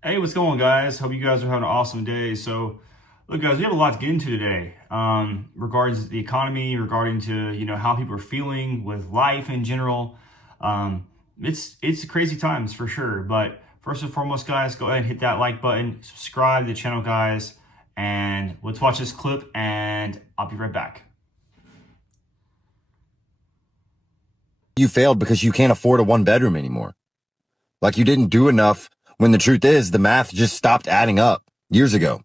Hey, what's going on, guys? Hope you guys are having an awesome day. So, look, guys, we have a lot to get into today, regarding the economy, regarding to how people are feeling with life in general. It's crazy times for sure. But first and foremost, guys, go ahead and hit that like button, subscribe to the channel, guys, and let's watch this clip. And I'll be right back. You failed because you can't afford a one bedroom anymore. Like you didn't do enough when the truth is the math just stopped adding up years ago.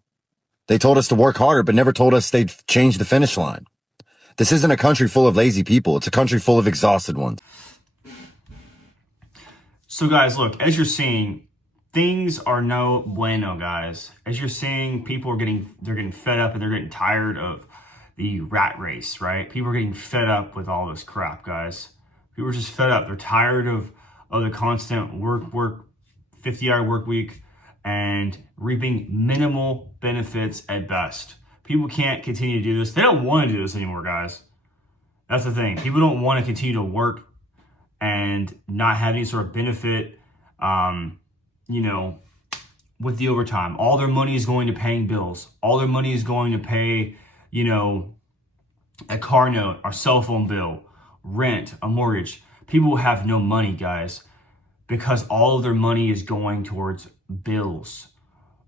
They told us to work harder, but never told us they'd change the finish line. This isn't a country full of lazy people. It's a country full of exhausted ones. So, guys, look, as you're seeing, things are no bueno, guys. As you're seeing, people are getting fed up and they're getting tired of the rat race, right? People are getting fed up with all this crap, guys. People are just fed up. They're tired of the constant work, 50-hour work week and reaping minimal benefits at best. People can't continue to do this. They don't want to do this anymore, guys. That's the thing. People don't want to continue to work and not have any sort of benefit, um, you know, with the overtime. All their money is going to paying bills. All their money is going to pay, a car note, a cell phone bill, rent, a mortgage. People have no money, guys, because all of their money is going towards bills,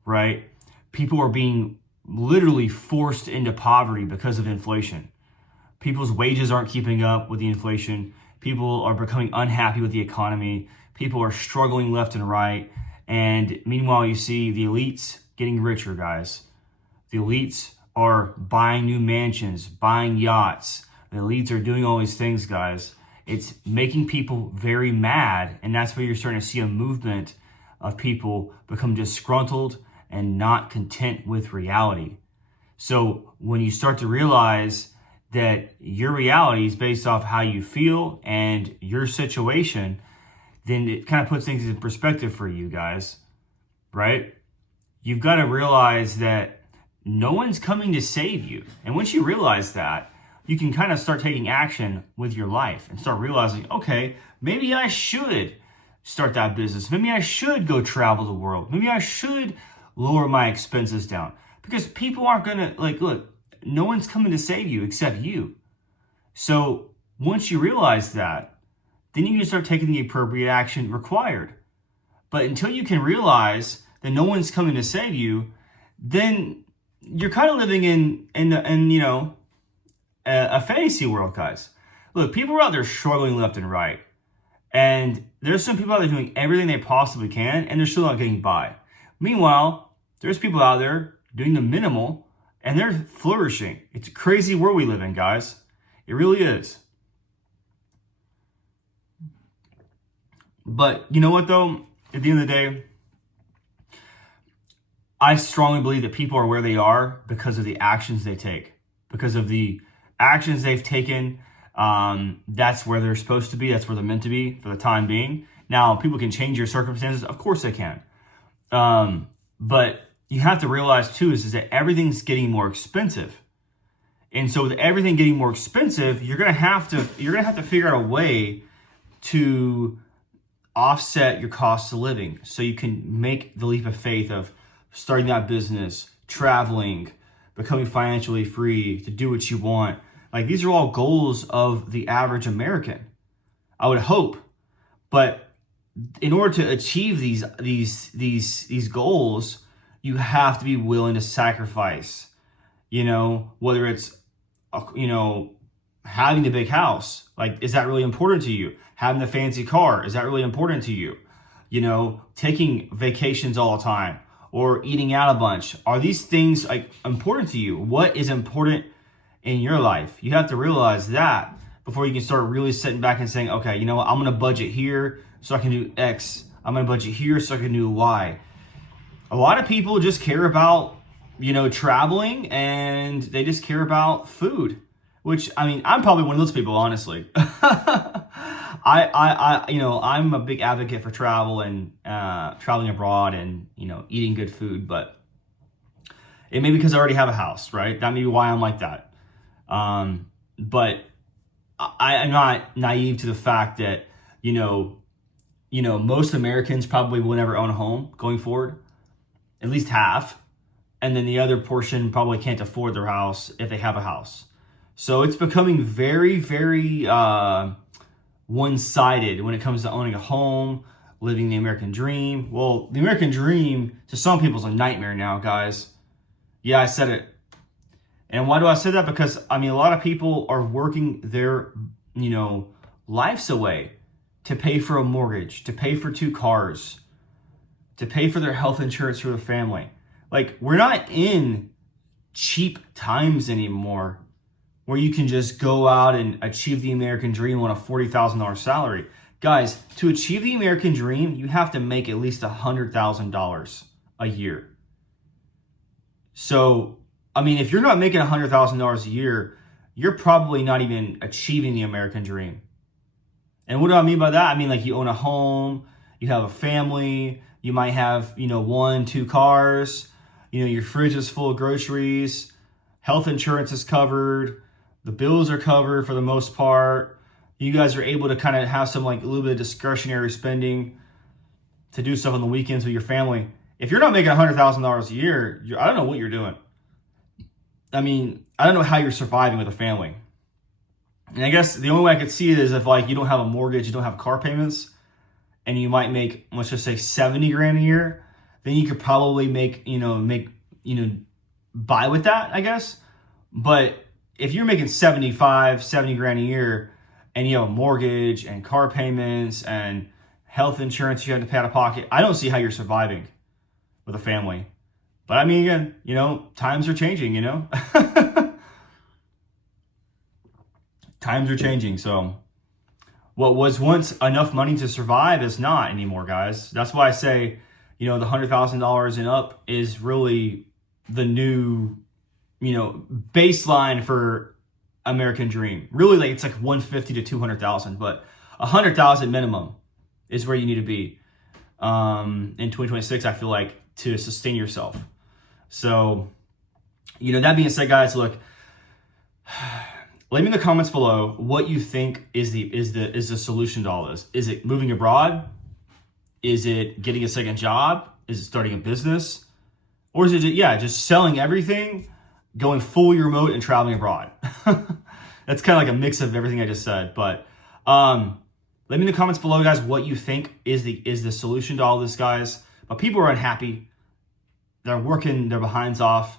right? People are being literally forced into poverty because of inflation. People's wages aren't keeping up with the inflation. People are becoming unhappy with the economy. People are struggling left and right. And meanwhile, you see the elites getting richer, guys. The elites are buying new mansions, buying yachts. The elites are doing all these things, guys. It's making people very mad. And that's where you're starting to see a movement of people become disgruntled and not content with reality. So when you start to realize that your reality is based off how you feel and your situation, then it kind of puts things in perspective for you guys, right? You've got to realize that no one's coming to save you. And once you realize that, you can kind of start taking action with your life and start realizing, okay, maybe I should start that business. Maybe I should go travel the world. Maybe I should lower my expenses down. Because people aren't going to, look, no one's coming to save you except you. So once you realize that, then you can start taking the appropriate action required. But until you can realize that no one's coming to save you, then you're kind of living in a fantasy world, guys. Look, people are out there struggling left and right. And there's some people out there doing everything they possibly can, and they're still not getting by. Meanwhile, there's people out there doing the minimal, and they're flourishing. It's a crazy world we live in, guys. It really is. But you know what, though? At the end of the day, I strongly believe that people are where they are because of the actions they take. Because of the actions they've taken, that's where they're supposed to be. That's where they're meant to be for the time being. Now, people can change your circumstances. Of course they can. But you have to realize, too, is that everything's getting more expensive. And so with everything getting more expensive, you're gonna have to figure out a way to offset your cost of living so you can make the leap of faith of starting that business, traveling, becoming financially free, to do what you want. Like, these are all goals of the average American, I would hope. But in order to achieve these goals, you have to be willing to sacrifice. Whether it's having the big house, like, is that really important to you? Having the fancy car, is that really important to you? Taking vacations all the time or eating out a bunch. Are these things important to you? What is important in your life? You have to realize that before you can start really sitting back and saying, okay, I'm going to budget here so I can do X. I'm going to budget here so I can do Y. A lot of people just care about, traveling, and they just care about food, which, I'm probably one of those people, honestly. I'm a big advocate for travel and traveling abroad and, eating good food, but it may be because I already have a house, right? That may be why I'm like that. But I'm not naive to the fact that, most Americans probably will never own a home going forward. at least half. And then the other portion probably can't afford their house if they have a house. So it's becoming very, very one-sided when it comes to owning a home, living the American dream. Well, the American dream to some people is a nightmare now, guys. Yeah, I said it. And why do I say that? Because, I mean, a lot of people are working their, lives away to pay for a mortgage, to pay for 2 cars, to pay for their health insurance for their family. Like, we're not in cheap times anymore where you can just go out and achieve the American dream on a $40,000 salary. Guys, to achieve the American dream, you have to make at least $100,000 a year. So, I mean, if you're not making $100,000 a year, you're probably not even achieving the American dream. And what do I mean by that? I mean, like, you own a home, you have a family, you might have, 1, 2 cars, your fridge is full of groceries, health insurance is covered, the bills are covered for the most part. You guys are able to kind of have some, like, a little bit of discretionary spending to do stuff on the weekends with your family. If you're not making $100,000 a year, I don't know what you're doing. I mean, I don't know how you're surviving with a family. And I guess the only way I could see it is if, like, you don't have a mortgage, you don't have car payments, and you might make, let's just say, 70 grand a year, then you could probably buy with that, I guess. But if you're making 70 grand a year, and you have a mortgage and car payments and health insurance you have to pay out of pocket, I don't see how you're surviving with a family. But I mean, again, times are changing, Times are changing, so what was once enough money to survive is not anymore, guys. That's why I say, the $100,000 and up is really the new, baseline for American dream. Really, like, it's like 150 to 200,000, but 100,000 minimum is where you need to be in 2026. I feel like, to sustain yourself. So, that being said, guys, look. Leave me in the comments below what you think is the solution to all this. Is it moving abroad? Is it getting a second job? Is it starting a business? Or is it, just selling everything, going fully remote and traveling abroad? That's kind of like a mix of everything I just said. But let me in the comments below, guys, what you think is the solution to all this, guys. But people are unhappy. They're working their behinds off.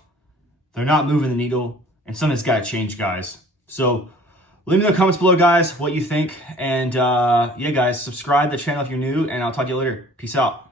They're not moving the needle. And something's got to change, guys. So leave me in the comments below, guys, what you think. And guys, subscribe to the channel if you're new, and I'll talk to you later. Peace out.